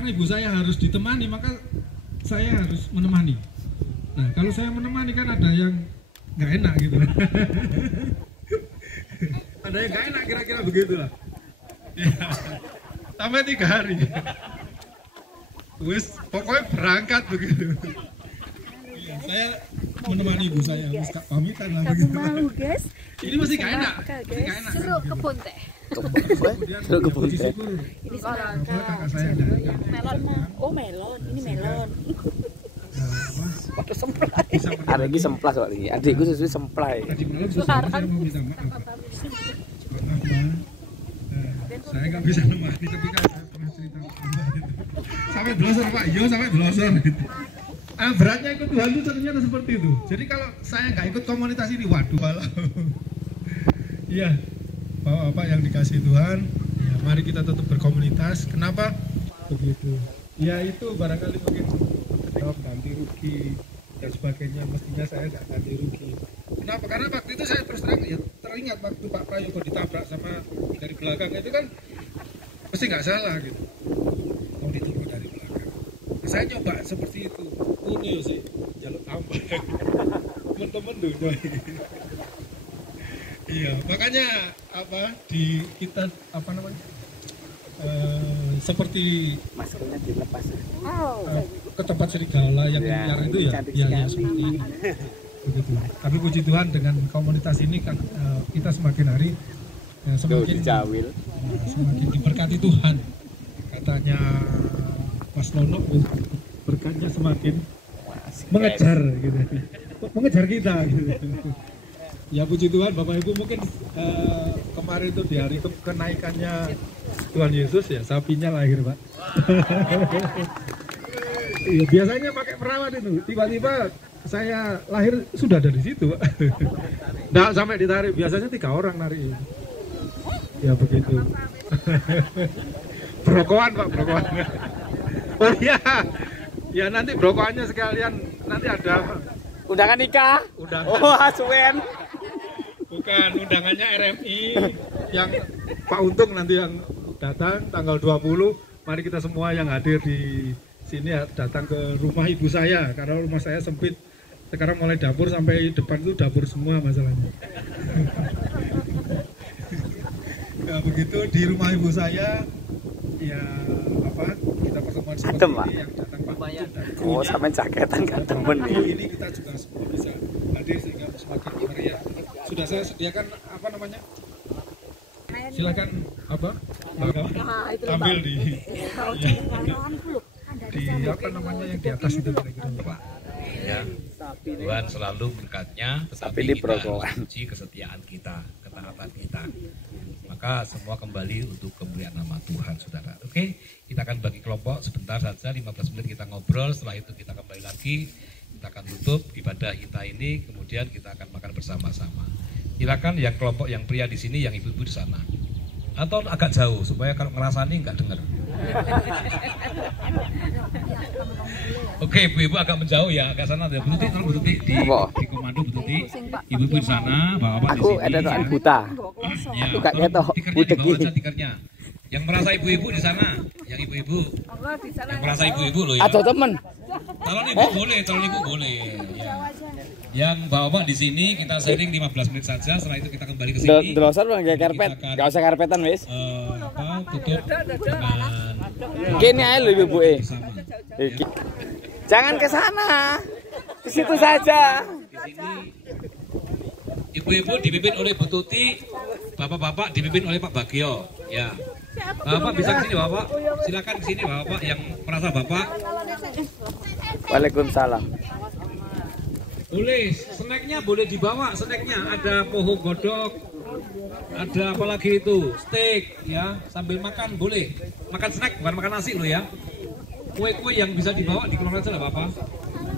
karena ibu saya harus ditemani, maka saya harus menemani. Nah, kalau saya menemani kan ada yang nggak enak gitu. Ada yang nggak enak kira-kira begitulah. Ya. Sampai 3 hari. Wis pokoknya berangkat begitu. Ya, saya menemani ibu saya, wis pamitan lah begitu. Malu, guys. Ini masih nggak enak. Masih nggak enak. Jeruk kebun teh. Kemudian kebun teh. Ini kakak saya dari melon. Oh, melon. Ini melon. Waduh semplai. Ada lagi semplak kok ini. Adikku sesuai semplai. Tadi malam saya mau minta maaf. Saya nggak bisa nemani, tapi kan saya pernah cerita sampai blosor Pak, yo sampai blosor gitu. Beratnya ikut Tuhan itu ternyata seperti itu. Jadi kalau saya nggak ikut komunitas ini, waduh malah. Iya, Bapak yang dikasih Tuhan, ya mari kita tetap berkomunitas. Kenapa? Begitu. Ya itu barangkali mungkin jawab ganti rugi dan sebagainya, mestinya saya nggak ganti rugi. Kenapa? Karena waktu itu saya terus terang ya teringat waktu Pak Prayogo ditabrak sama dari belakang itu kan pasti nggak salah gitu. Mau ditabrak dari belakang. Saya nyoba seperti itu. Ini sih jalur tambah. Teman-teman dulu. Iya, makanya apa di kita apa namanya? Seperti maskernya dilepas. Ke tempat serigala yang liar itu ya, ya seperti ini. Begitu. Tapi puji Tuhan dengan komunitas ini kan kita semakin hari semakin semakin diberkati Tuhan. Katanya Mas Nono, berkatnya semakin mengejar gitu. Mengejar kita gitu. Ya puji Tuhan Bapak Ibu, mungkin kemarin itu di hari kenaikannya Tuhan Yesus ya sapinya lahir Pak. Iya, biasanya pakai perawat itu, tiba-tiba saya lahir sudah ada di situ Pak. Nggak sampai ditarik, biasanya 3 orang narik. Ya begitu. Brokoan Pak, brokoan. Oh iya, ya nanti brokoannya sekalian nanti ada undangan nikah. Undangan. Oh Aswen. Bukan, undangannya RMI yang Pak Untung nanti yang datang tanggal 20. Mari kita semua yang hadir di sini datang ke rumah ibu saya karena rumah saya sempit. Sekarang mulai dapur sampai depan itu dapur semua masalahnya. Nah, begitu di rumah ibu saya ya apa kita pertemuan seperti ini yang datang Pak Untung. Oh sampai jaketan kan temen nih. Ini kita juga semua bisa hadir sehingga semakin meriah. Sudah saya sediakan apa namanya? Silakan apa? Ambil di apa namanya yang di atas itu kira-kira Pak. Ya. Tuhan selalu berkatnya, tetapi ini kita harus brokoan. uji kesetiaan kita, ketaatan kita. Maka semua kembali untuk kemuliaan nama Tuhan, saudara. Oke, kita akan bagi kelompok sebentar saja, 15 menit kita ngobrol. Setelah itu kita kembali lagi, kita akan tutup ibadah kita ini, kemudian kita akan makan bersama-sama. Silakan yang kelompok yang pria di sini, yang ibu-ibu di sana, atau agak jauh supaya kalau ngerasani nggak dengar. Oke, ibu-ibu agak menjauh ya, agak sana ya. Bu Tuti, tolong Bu Tuti di komando Bu Tuti. Ibu-ibu di sana, bapak-bapak di sini. Aku ada tuan buta. Ya, Aku gak ketok. tikernya di bawah aja tikernya. Yang merasa ibu-ibu di sana, yang ibu-ibu. Yang merasa ibu-ibu loh ya. Atau temen. Calon ibu boleh, calon ibu boleh. Ya. Yang bapak-bapak di sini kita sharing 15 menit saja, setelah itu kita kembali ke sini. Delosor nggak karpet, nggak usah karpetan wis. Tutup dengan Gini aja loh ibu bersama. Jangan ke sana, di situ saja. Di sini ibu-ibu dipimpin oleh Bu Tuti, bapak-bapak dipimpin oleh Pak Bagio. Ya, bapak bisa ke sini bapak, silakan ke sini bapak yang merasa bapak. Waalaikumsalam. Boleh, snacknya boleh dibawa, snacknya ada poho godok, ada apalagi itu, steak ya, sambil makan boleh. Makan snack, bukan makan nasi loh ya. Kue-kue yang bisa dibawa dikeluarkan saja Bapak.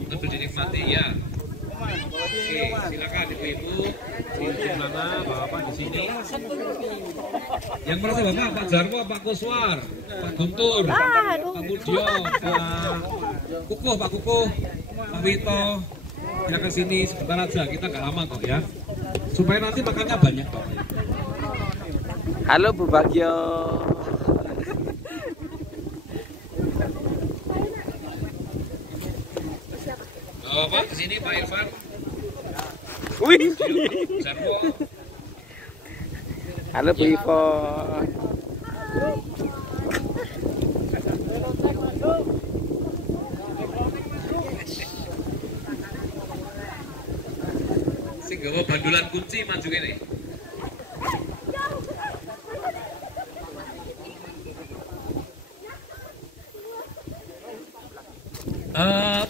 Sambil dinikmati ya. Oke, silakan ibu-ibu di mana Bapak di sini. Yang merasa Bapak, Pak Jarwo, Pak Kuswar, Pak Guntur, Pak Budyo, Pak Kukuh, Pak Wito. Silakan sini sebentar aja, kita nggak lama kok ya. Supaya nanti makannya banyak Pak. Halo Bu Bagio. Bapak-bapak ke sini Pak Irfan. Wih. Jarwo. Halo Bu Ivo. Sing gawa bandulan kunci maju kene.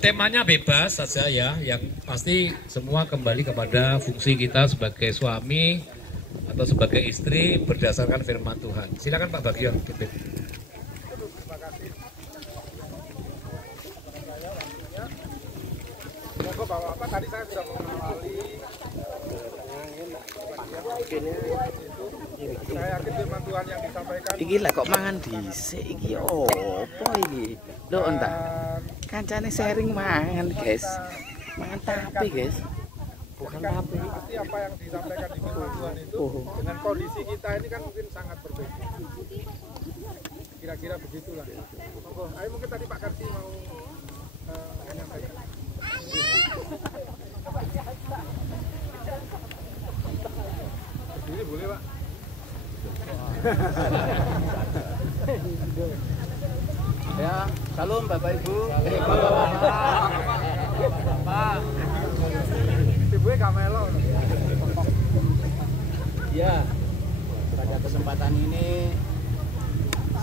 Temanya bebas saja ya, yang pasti semua kembali kepada fungsi kita sebagai suami atau sebagai istri berdasarkan firman Tuhan. Silakan Pak Bagio. Monggo Bapak, tadi saya sudah mengawali. Saya yakin firman Tuhan yang disampaikan. Iki lah kok mangan dhisik iki opo iki? Lho entah. Kancane sharing mangan, guys. Mangan tape, guys. Bukan tape. Pasti apa yang disampaikan di firman Tuhan itu dengan kondisi kita ini kan mungkin sangat berbeda. Kira-kira begitulah. Monggo, ayo mungkin tadi Pak Karsi mau menyampaikan. Ini boleh Pak? Ya, salam Bapak Ibu. Bapak. Ibunya gak melo. Ya, pada kesempatan ini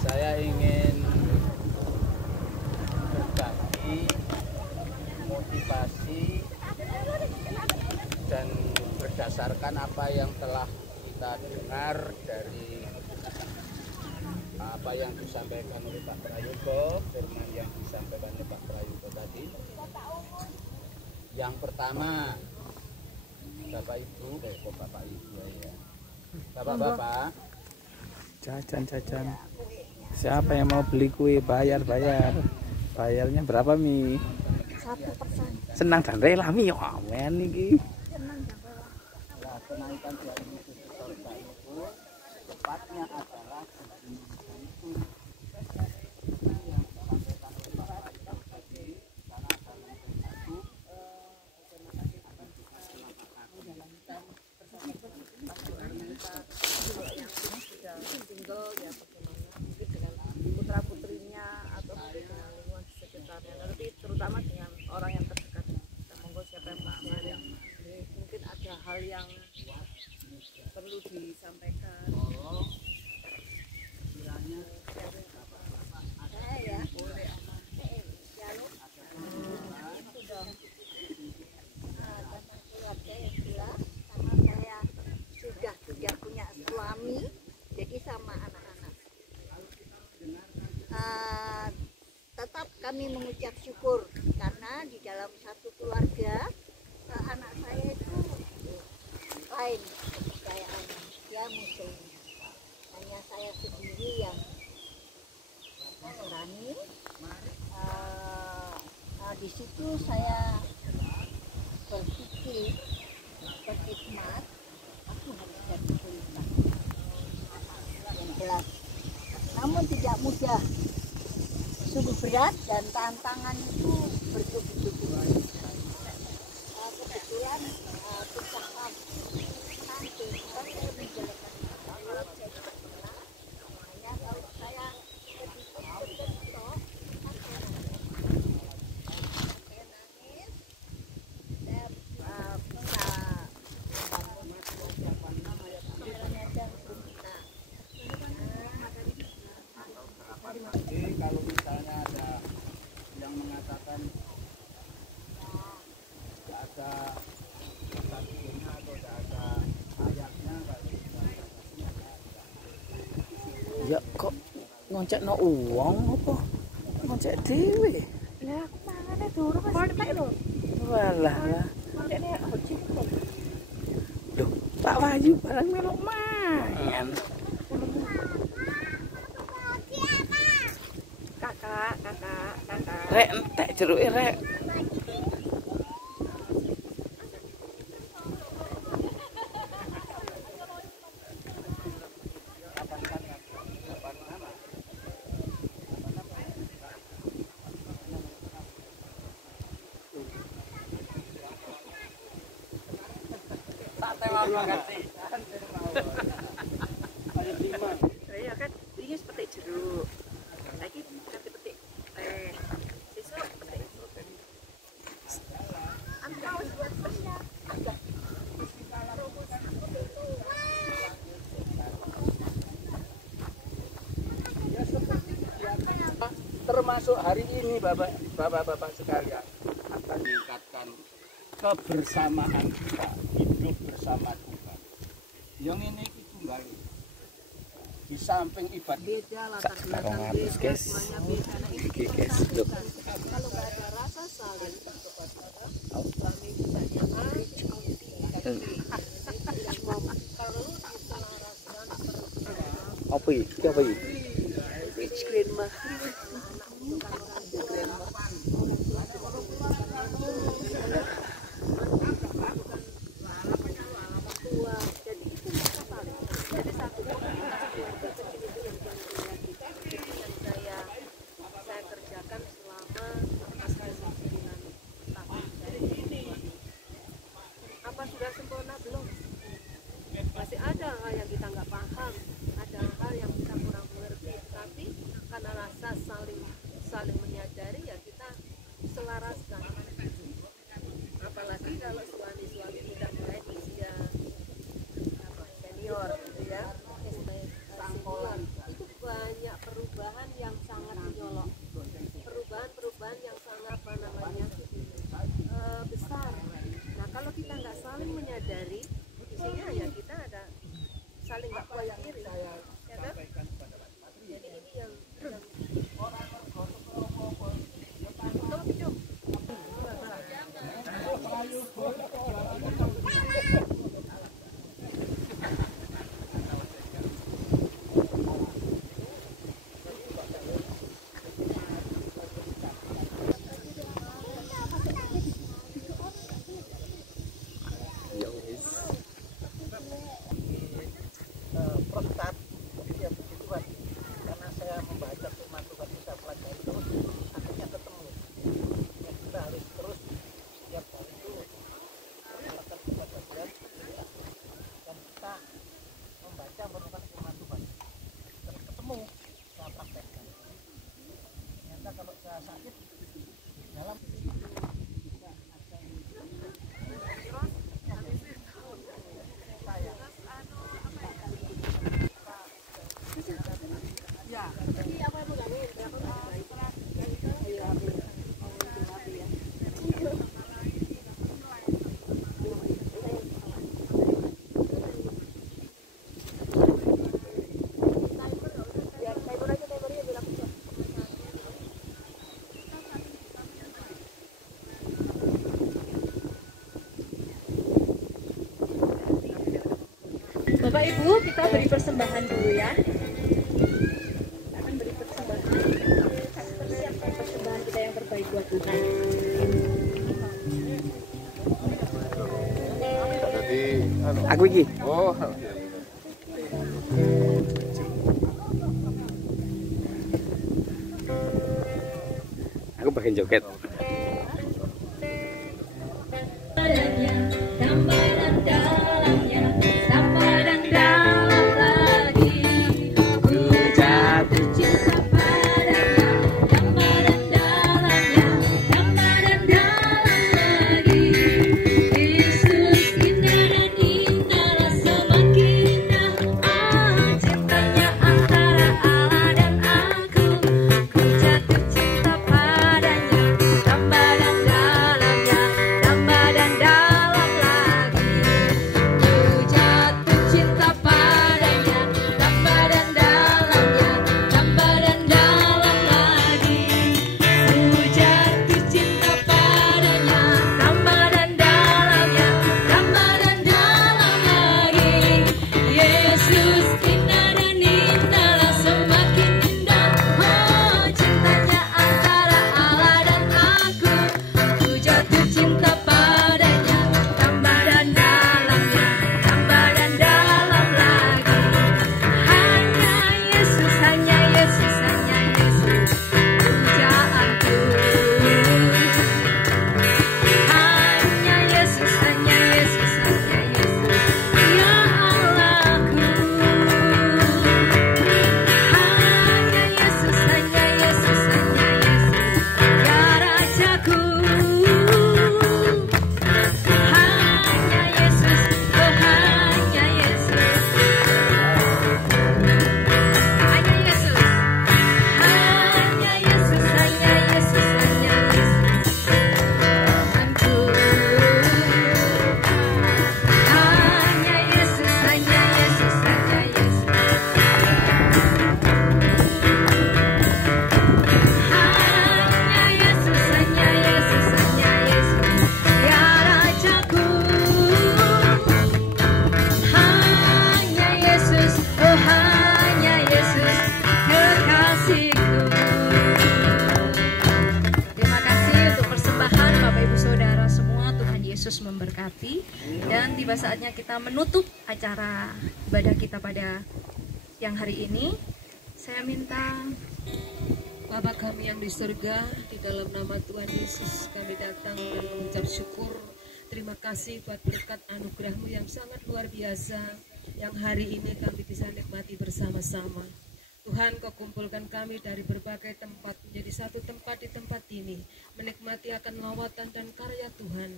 saya ingin berbagi motivasi dan berdasarkan apa yang telah kita dengar dari apa yang disampaikan oleh Pak Prayogo, firman yang disampaikan oleh Pak Prayogo tadi. Yang pertama, Bapak Ibu, Bapak Ibu ya. Bapak-bapak, Jajan. Siapa yang mau beli kue bayar. Bayarnya berapa Mi? 1%. Senang dan rela Mi. Amen iki. nah, kenaikan 2007 sorga itu tepatnya adalah itu yang disampaikan oleh Pak Prayogo tadi, karena agama itu satu, Single ya bagaimana mungkin dengan putra putrinya atau dengan lingkungan di sekitarnya, tapi terutama dengan orang yang terdekat. Monggo siapa yang mau sharing. Mungkin ada hal yang perlu disampaikan. Saya ya. Itu dong. Tentang keluarga yang jelas, karena saya sudah tidak punya suami, jadi sama anak-anak. Tetap kami mengucap syukur karena di dalam satu keluarga anak saya itu lain kepercayaannya, dia muslim. Hanya saya sendiri yang Nasrani. Di situ saya berpikir berkhidmat, aku harus jadi perintah yang jelas. Namun tidak mudah, sungguh berat dan tantangan itu bertubi-tubi. Kebetulan usaha nanti saya menjalankan kalau saya pernah, makanya kalau saya begitu saya nangis, saya jadi kalau misalnya ada yang mengatakan tidak ada tafsirnya atau tidak ada ayatnya, Ya kok ngoncekno uang apa? Ngoncek dhewe. ya aku mangane durung wis entek lho. Walah lah. Ngoncekne ojek kok. Loh, Pak Wahyu barang melok mangan. Kakak. Rek entek jeruke rek. Saya kan ini seperti jeruk. Lagi nanti petik teh. Sesuk petik. Anda harus buat persiapan. Termasuk hari ini bapak-bapak sekalian akan meningkatkan kebersamaan kita, hidup bersama Tuhan. Yang ini tunggal. Di samping ibadah Beda latar belakang beda, guys. semuanya beda. Nah, ini Oke guys, look. kalau nggak ada rasa saling kami bisanya kalau diselaraskan Apa ini? Ini apa ini? rich grandma jadi itu mereka saling jadi satu keluarga kecil itu yang saya kerjakan selama pas dengan tahun apa sudah sempurna belum masih ada hal yang kita nggak paham ada hal yang kita kurang mengerti tapi karena rasa saling menyadari ya kita selaraskan apalagi kalau suami sudah mulai usia senior gitu ya sangkolan itu banyak perubahan yang sangat menyolok perubahan yang sangat besar. Nah kalau kita nggak saling menyadari isinya ya kita ada saling nggak puas diri ya kan? Jadi ini yang prostat ya begitu kan karena saya membaca firman Tuhan kita pelajari terus akhirnya ketemu ya kita harus terus setiap hari itu melakukan ibadah bulan dan kita membaca merenungkan firman Tuhan terus ketemu saya praktekkan ternyata kalau saya sakit dalam Bapak Ibu, kita beri persembahan dulu ya. Kita akan beri persembahan. Persiapkan persembahan kita yang terbaik buat Tuhan. Aku iki. Oh. Aku bagian joget. Cintanya antara Allah dan aku, ku jatuh cinta padanya. Yesus memberkati. Dan tiba saatnya kita menutup acara ibadah kita pada siang hari ini. Saya minta Bapa kami yang di surga, di dalam nama Tuhan Yesus kami datang dan mengucap syukur. Terima kasih buat berkat anugerah-Mu yang sangat luar biasa, yang hari ini kami bisa nikmati bersama-sama. Tuhan, Kau kumpulkan kami dari berbagai tempat menjadi satu tempat di tempat ini, menikmati akan lawatan dan karya Tuhan,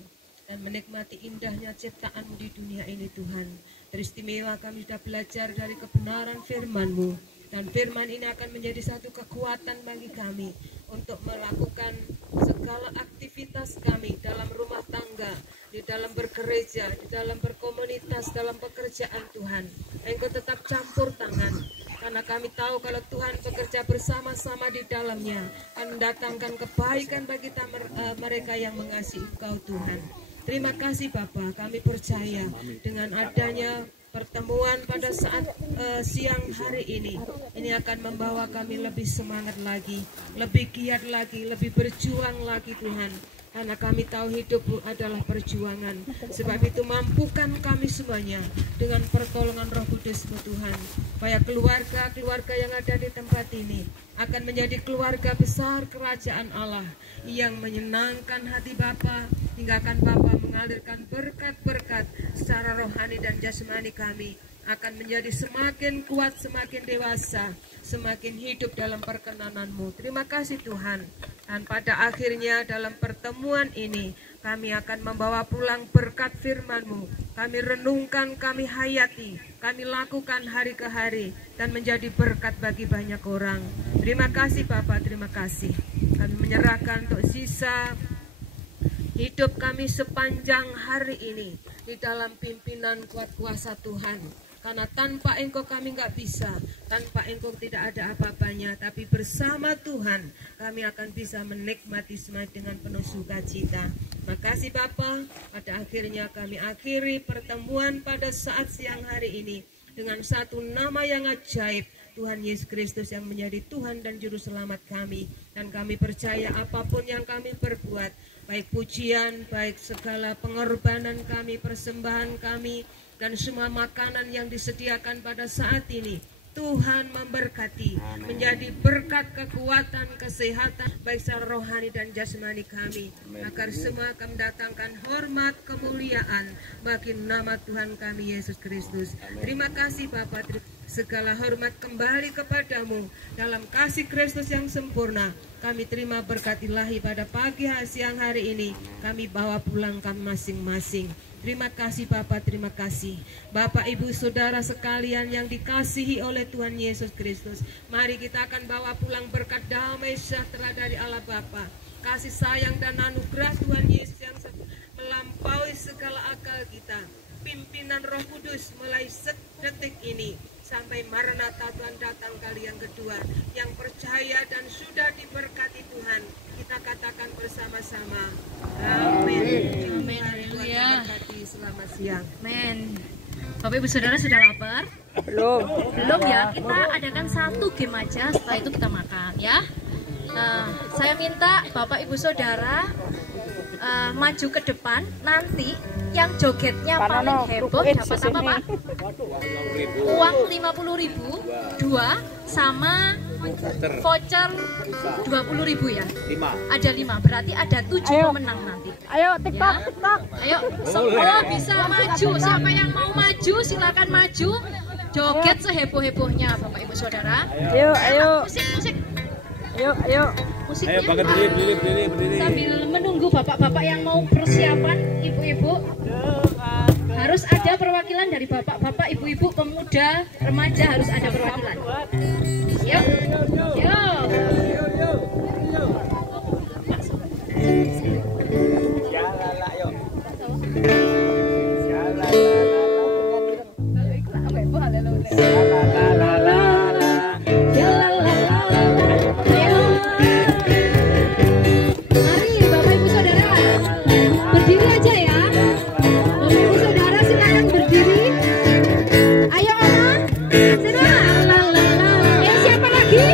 dan menikmati indahnya ciptaan-Mu di dunia ini Tuhan. Teristimewa kami sudah belajar dari kebenaran firman-Mu, dan firman ini akan menjadi satu kekuatan bagi kami untuk melakukan segala aktivitas kami dalam rumah tangga, di dalam bergereja, di dalam berkomunitas, dalam pekerjaan Tuhan. Engkau tetap campur tangan, karena kami tahu kalau Tuhan bekerja bersama-sama di dalamnya akan mendatangkan kebaikan bagi mereka yang mengasihi Engkau Tuhan. Terima kasih Bapa, kami percaya dengan adanya pertemuan pada saat siang hari ini akan membawa kami lebih semangat lagi, lebih giat lagi, lebih berjuang lagi Tuhan. Karena kami tahu hidup adalah perjuangan. Sebab itu mampukan kami semuanya dengan pertolongan Roh Kudus-Mu Tuhan, supaya keluarga-keluarga yang ada di tempat ini akan menjadi keluarga besar kerajaan Allah yang menyenangkan hati Bapa, hingga akan Bapa mengalirkan berkat-berkat secara rohani dan jasmani kami akan menjadi semakin kuat, semakin dewasa, semakin hidup dalam perkenanan-Mu. Terima kasih Tuhan. Dan pada akhirnya dalam pertemuan ini kami akan membawa pulang berkat firman-Mu. Kami renungkan, kami hayati, kami lakukan hari ke hari dan menjadi berkat bagi banyak orang. Terima kasih Bapak, terima kasih. Kami menyerahkan untuk sisa hidup kami sepanjang hari ini di dalam pimpinan kuat kuasa Tuhan. Karena tanpa Engkau kami nggak bisa, tanpa Engkau tidak ada apa-apanya, tapi bersama Tuhan kami akan bisa menikmati semua dengan penuh sukacita. Makasih Bapa, pada akhirnya kami akhiri pertemuan pada saat siang hari ini dengan satu nama yang ajaib, Tuhan Yesus Kristus yang menjadi Tuhan dan Juru Selamat kami. Dan kami percaya apapun yang kami perbuat, baik pujian, baik segala pengorbanan kami, persembahan kami, dan semua makanan yang disediakan pada saat ini, Tuhan memberkati, menjadi berkat, kekuatan, kesehatan, baik secara rohani dan jasmani kami, agar semua akan mendatangkan hormat, kemuliaan bagi nama Tuhan kami Yesus Kristus. Terima kasih Bapa, segala hormat kembali kepadamu dalam kasih Kristus yang sempurna. Kami terima berkat ilahi pada pagi siang hari ini, kami bawa pulang kami masing-masing. Terima kasih Bapak, terima kasih Bapak, Ibu, Saudara sekalian yang dikasihi oleh Tuhan Yesus Kristus. Mari kita akan bawa pulang berkat damai sejahtera dari Allah Bapa, kasih sayang dan anugerah Tuhan Yesus yang melampaui segala akal kita, pimpinan Roh Kudus mulai detik ini sampai Maranatha Tuhan datang kali yang kedua. Yang percaya dan sudah diberkati Tuhan, kita katakan bersama-sama amin. Amin. Haleluya. Selamat siang. Amin. Bapak Ibu Saudara sudah lapar? Belum ya. Kita adakan satu game aja, setelah itu kita makan ya. Saya minta Bapak Ibu Saudara maju ke depan, nanti yang jogetnya paling heboh dapat apa Pak? Uang 50.000, 2 sama voucher 20.000 ya? 5. Ada 5, berarti ada 7 pemenang nanti. Ayo TikTok, ya. TikTok. Ayo semua bisa maju. Siapa yang mau maju silakan maju. Joget seheboh-hebohnya Bapak Ibu Saudara. Ayo. Musik. Ayo. Musiknya. Ayo berdiri. Sambil menunggu bapak-bapak yang mau persiapan, ibu-ibu. Harus ada perwakilan dari bapak-bapak, ibu-ibu, pemuda, remaja, harus ada perwakilan. Yuk. Siapa lagi?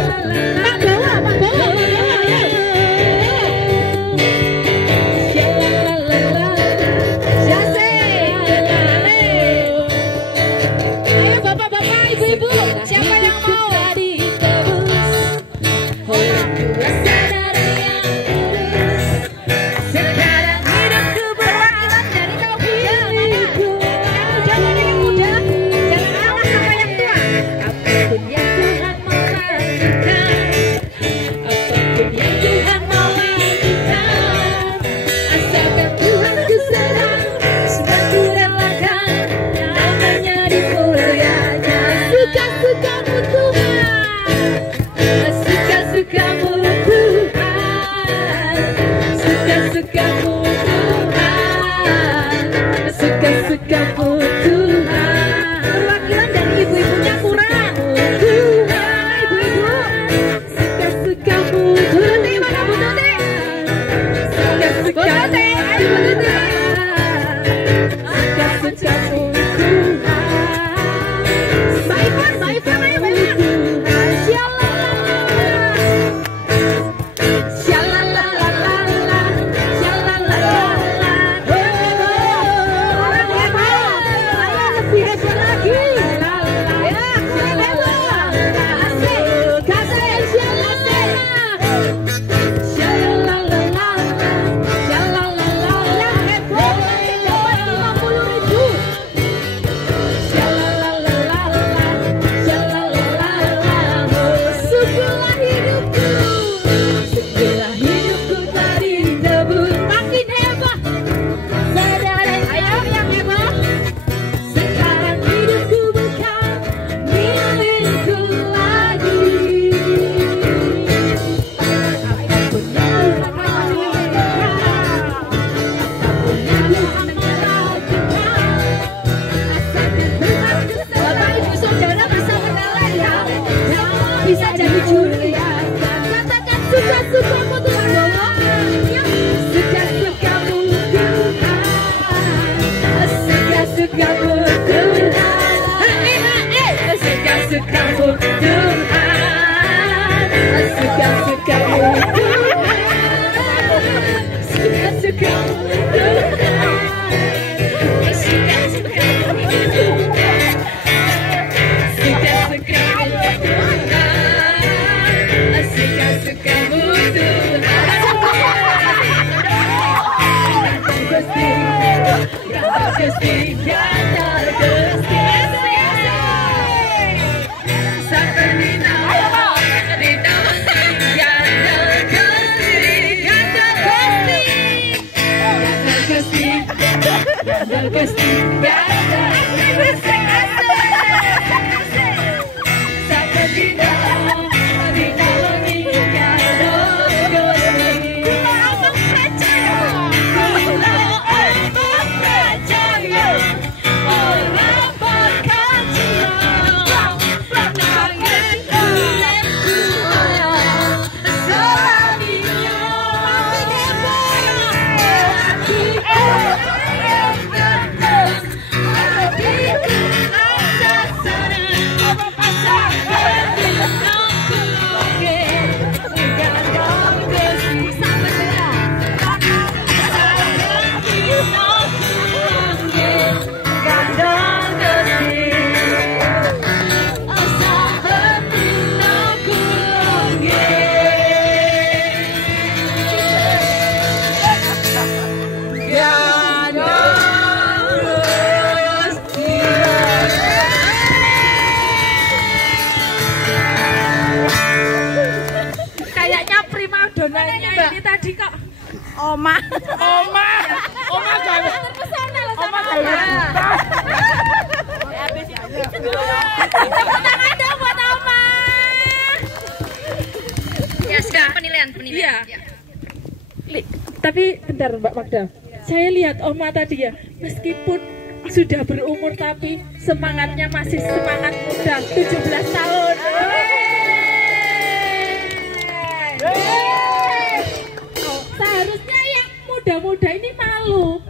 Oma jangan terpesona loh sama Oma. Tepuk tangan dong buat Oma. Ya sudah penilaian. Iya. Ya. Tapi bentar Mbak Magda, saya lihat Oma tadi ya, meskipun sudah berumur tapi semangatnya masih semangat muda, 17 tahun. Seharusnya yang muda-muda ini malu.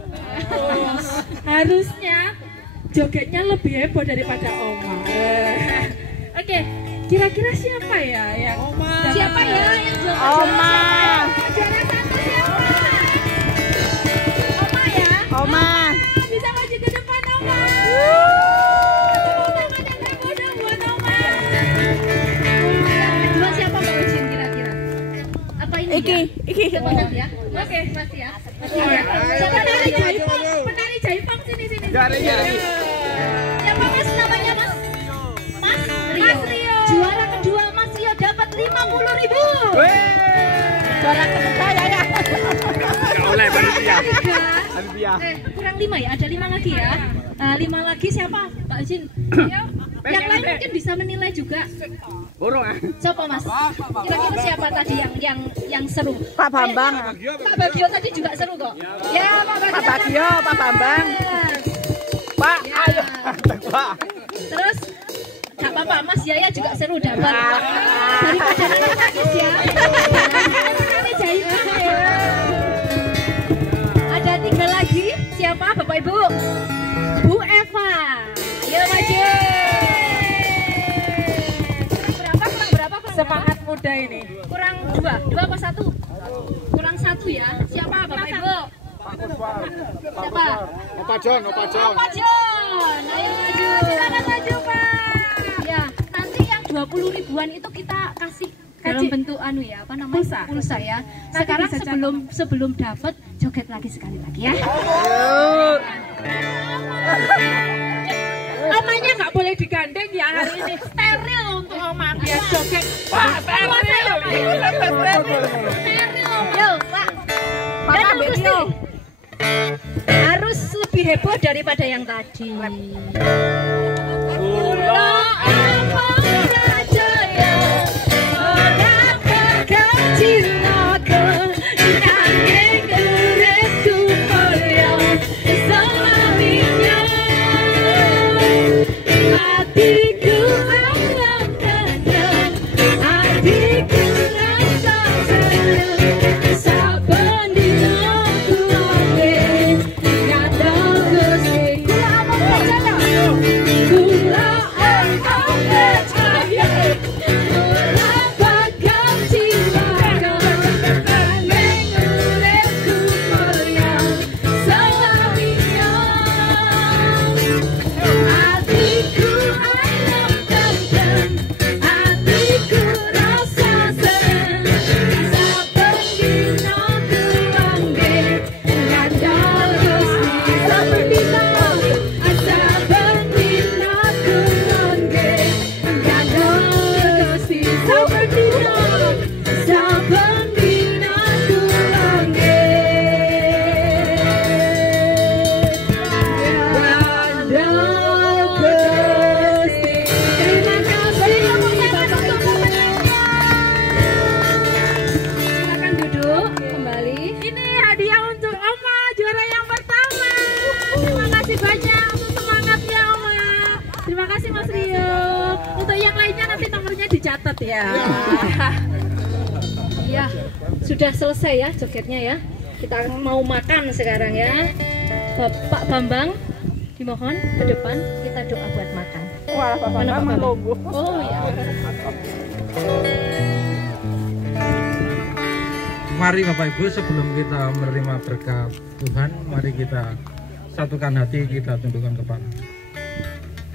Harusnya jogetnya lebih heboh daripada Oma. Oke, kira-kira siapa ya yang Siapa ya yang juara? Oma. Juara satu siapa? Oma ya. Oma. Bisa maju ke depan Oma. Kedua siapa Mbak Ujin kira-kira? Apa ini? Iki. Semangat ya. Oke, Mas ya. Penari Jaipong sini. Siapa Mas namanya Mas? Mas Rio. Juara kedua Mas Rio dapat 50.000. Juara ketiga ya. Enggak oleh panitia. Kurang 5 ya, ada 5 lagi ya. 5 lagi siapa? Pak Ujin. Yang lain mungkin bisa menilai juga. Burung ah. Siapa Mas? Kira-kira siapa tadi yang seru? Pak Bambang. Pak Bagio tadi juga seru kok. Ya, Pak Bagio, Pak Bambang. Pak, ayo. Pak. Terus gak apa-apa, Mas Yaya juga seru dapat. Daripada nangis ya. Ini Jaipong ya. 2 apa 1? Kurang 1 ya. Siapa Bapak Ibu? Siapa? Opa John. Opa John. Ayo maju. Silakan maju Pak. Ya, nanti yang 20 ribuan itu kita kasih dalam bentuk anu ya, apa namanya? Pulsa ya. Sekarang sebelum dapat joget lagi sekali lagi ya. Omanya nggak boleh digandeng ya hari ini, steril untuk Oma dia joget. Wah, steril. Yo, Pak. Dan Gusti harus lebih heboh daripada yang tadi. Dicatat ya. Iya, sudah selesai ya jogetnya ya. Kita mau makan sekarang ya. Bapak Bambang dimohon ke depan, kita doa buat makan. Wah, Pak Bambang logo. Oh ya. Mari Bapak Ibu, sebelum kita menerima berkat Tuhan, mari kita satukan hati, kita tundukkan kepala.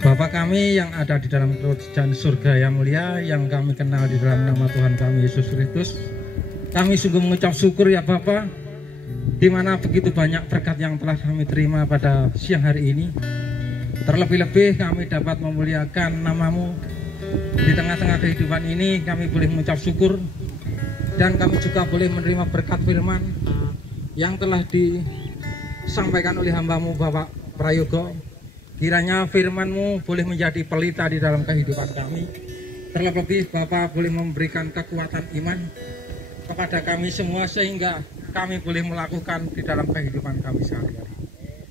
Bapa kami yang ada di dalam kerajaan surga yang mulia, yang kami kenal di dalam nama Tuhan kami Yesus Kristus, kami sungguh mengucap syukur ya Bapa, di mana begitu banyak berkat yang telah kami terima pada siang hari ini. Terlebih-lebih kami dapat memuliakan nama-Mu di tengah-tengah kehidupan ini. Kami boleh mengucap syukur dan kami juga boleh menerima berkat firman yang telah disampaikan oleh hamba-Mu Bapak Prayogo. Kiranya firman-Mu boleh menjadi pelita di dalam kehidupan kami. Terlebih Bapak boleh memberikan kekuatan iman kepada kami semua sehingga kami boleh melakukan di dalam kehidupan kami sehari-hari.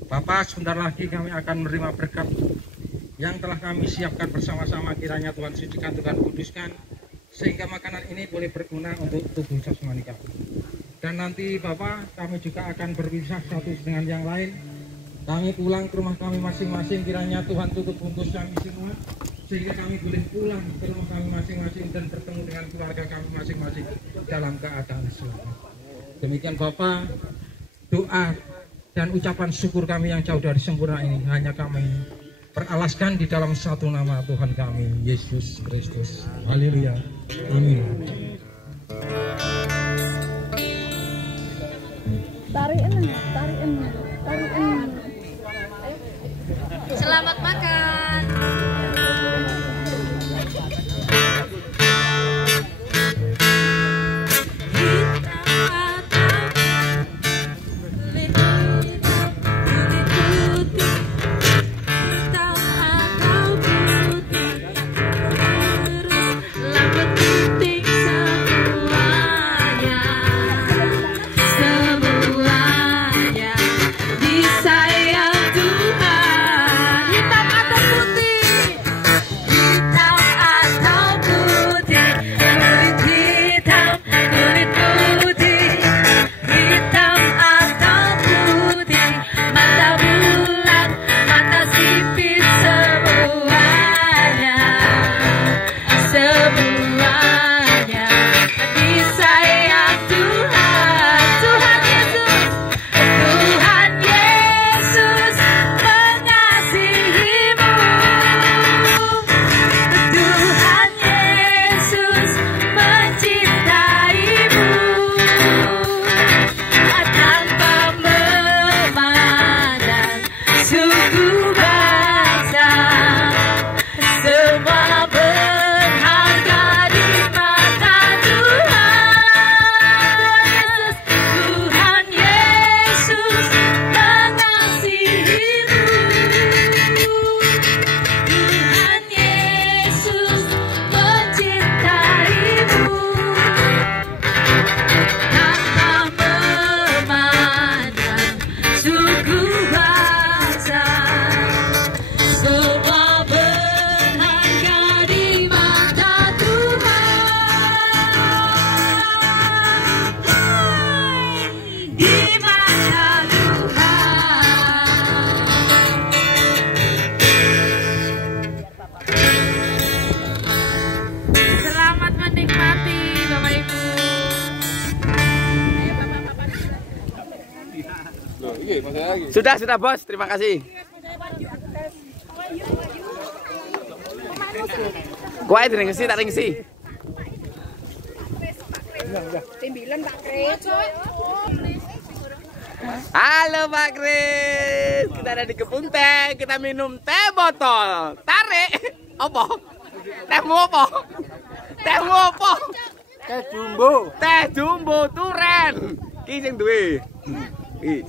Bapak, sebentar lagi kami akan menerima berkat yang telah kami siapkan bersama-sama. Kiranya Tuhan sucikan, Tuhan kuduskan, sehingga makanan ini boleh berguna untuk tubuh jasmani kami. Dan nanti Bapak, kami juga akan berpisah satu dengan yang lain. Kami pulang ke rumah kami masing-masing, kiranya Tuhan tutup bungkus kami semua, sehingga kami boleh pulang ke rumah kami masing-masing dan bertemu dengan keluarga kami masing-masing dalam keadaan selamat. Demikian Bapak, doa dan ucapan syukur kami yang jauh dari sempurna ini hanya kami peralaskan di dalam satu nama Tuhan kami, Yesus Kristus. Haleluya. Amin. Tariin. Selamat makan. Semuanya disayang Tuhan. Hitam atau Sudah bos, terima kasih. Kuai ngisi tak ngisi. Halo Pak Kris, kita ada di kebun teh, kita minum teh botol. Tarik, apa? Tehmu apa? Tehmu apa? Teh jumbo turen. Ki sing duwe.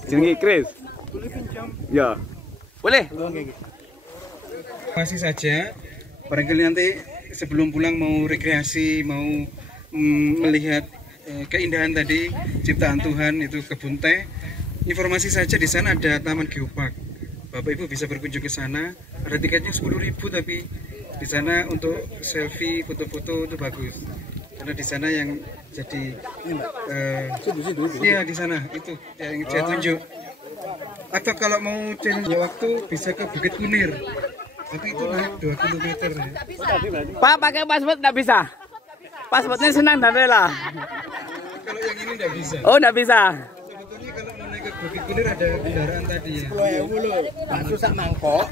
Jenenge Kris. Boleh pinjam? Ya. Boleh. Masih saja, barangkali nanti sebelum pulang mau rekreasi, mau melihat keindahan tadi ciptaan Tuhan itu kebun teh. Informasi saja di sana ada Taman Geopark. Bapak Ibu bisa berkunjung ke sana. Ada tiketnya 10.000 tapi di sana untuk selfie, foto-foto itu bagus. Karena di sana yang jadi iya di sana itu yang saya tunjuk. Atau kalau mau challenge waktu bisa ke Bukit Kunir. Tapi itu naik 2 km ya. Pak pakai paspor enggak bisa. Paspornya senang dan rela. Kalau yang ini enggak bisa. Oh, enggak bisa. Sebetulnya kalau mau naik ke Bukit Kunir ada kendaraan tadi ya. 10.000 lho. Masuk sak mangkok.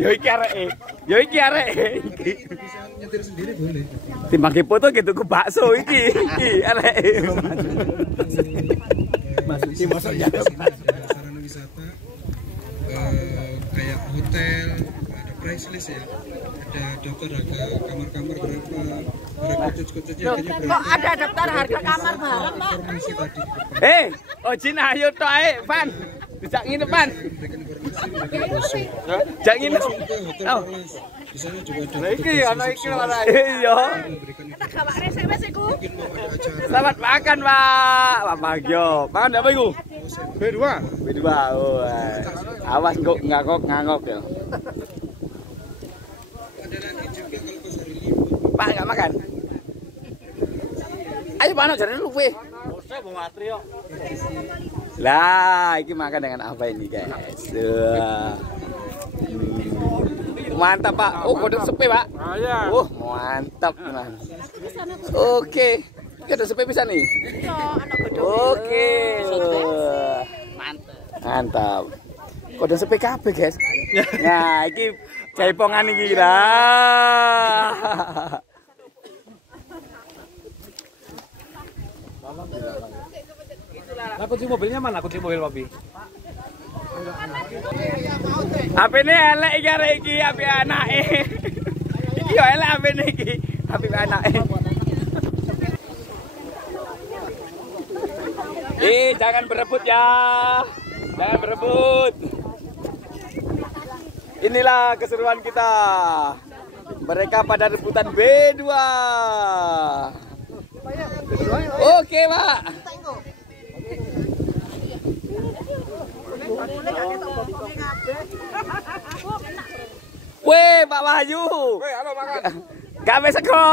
Yo iki arek. Bisa nyetir sendiri boleh. Timbang foto gitu ke bakso iki arek. Masuk ya. Sarana wisata kayak hotel, ada price list ya. Ada daftar harga kamar-kamar berapa, coach-coachnya harganya berapa. Kok ada daftar harga kamar bareng, Pak? Informasi tadi di depan. Ojin ayo tok ae, Pan. Dijak nginep, Pan. Memberikan informasi mereka brosur. Jak nginep. Langsung ke Hotel Rolas. Di sana juga ada Iya. memberikan informasi. Gawakne sing wis iku. Mungkin mau ada acara. Selamat makan, Pak. Pak Bagio. Makan apa iku? B2. B2. Oh. Awas kok ngangok ya. Ada lagi juga kalau pas hari libur. Pak enggak makan. Ayo Pak, jare luwe. Lah, ini makan dengan apa ini, guys? Mantap, Pak. Oh, kodok sepe, Pak. Mantap, Mas. Oke. Ini ada sepe bisa nih? Oke. Mantap. Kodok sepe kabeh, guys. Nah, ini jaipongan iki lah. Nah, kunci mobilnya mana? Kunci mobil Papi. HP ini elek iki arek iki, HP anake. Iki yo elek HP ini iki, HP anake. Jangan berebut ya. Jangan berebut. Inilah keseruan kita. Mereka pada rebutan B2. Oke, Pak. Weh, Pak Wahyu. Gawe sego.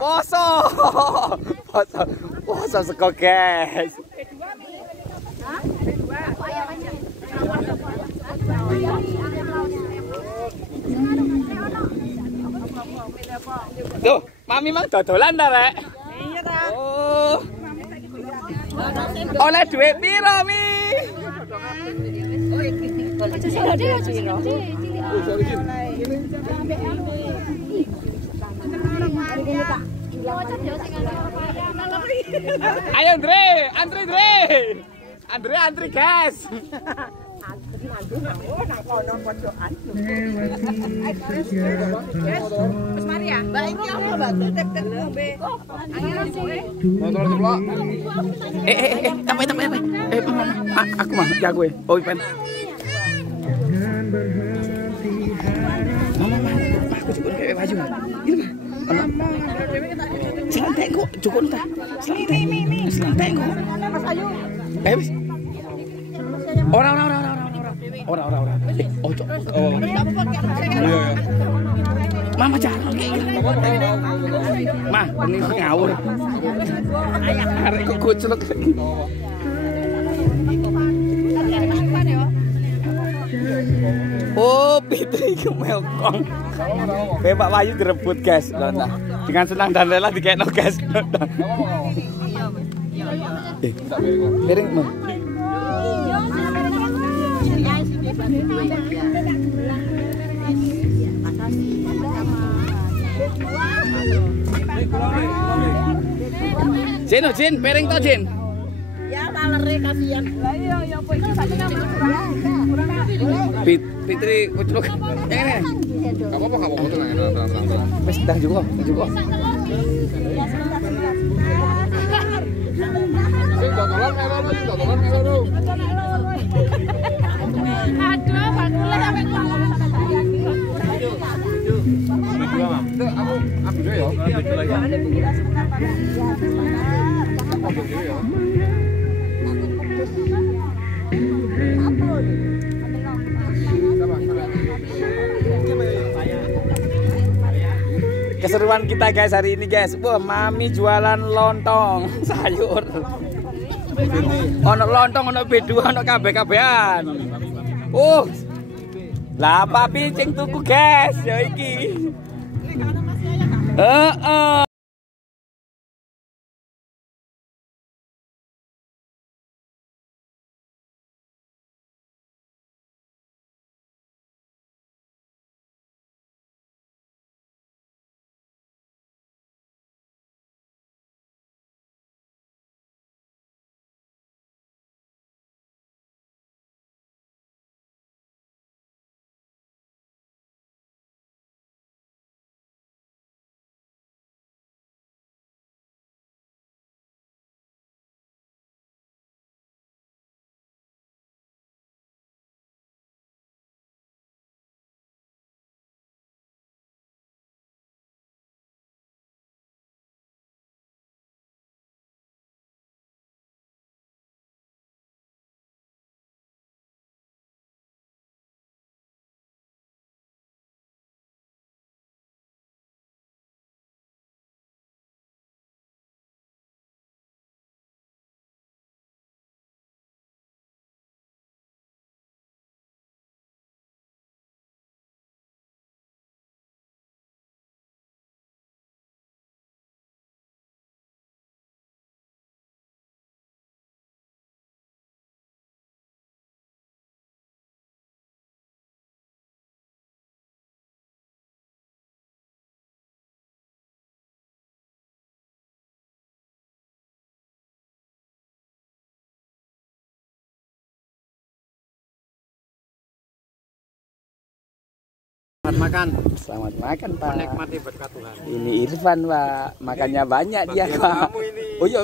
Poso. Poso sego, guys. Tuh, Mami mang dodolan ta, Rek? Iya ta. Oh. Oleh duit piro, Mi? Ayo Andre, guys. Wis mari ya. Mbak iki apa, Mbak? Tek-tek ngombe. Angel kowe. Motor ceplok. Tapi. Aku mah jago ya. Oh, Ipan. Mama, aku juga kayak baju. Gini mah. Selantai kok, cukup entah. Selantai kok. Mas Ayu. Wis. Orang. Cok. Oh. Mama jangan kayak gitu. Mah, ini ngawur. Arek kok kucluk. Oh, Fitri ke Melkong. Pak Wahyu direbut, guys. Dengan senang dan rela dikekno, guys. Piring, Mang. Jin, Jin, piring to Jin. Ya lalere kasihan. Lah iya ya apa iki sak nama. Fitri kucluk. Ngene. Enggak apa-apa, enggak apa-apa tenang. Wis dah juga, juga. Aduh, bakule sampe Aku ambil dulu ya. Keseruan kita guys hari ini guys. Wah, mami jualan lontong sayur. Ono lontong, ono B2, ono kabeh-kabehan. Lah papi cing tuku guys, ya iki. Selamat makan. Selamat makan Pak. Menikmati berkat Tuhan. Ini Irfan Pak, makannya banyak dia Pak. Kamu ini. Oh iya,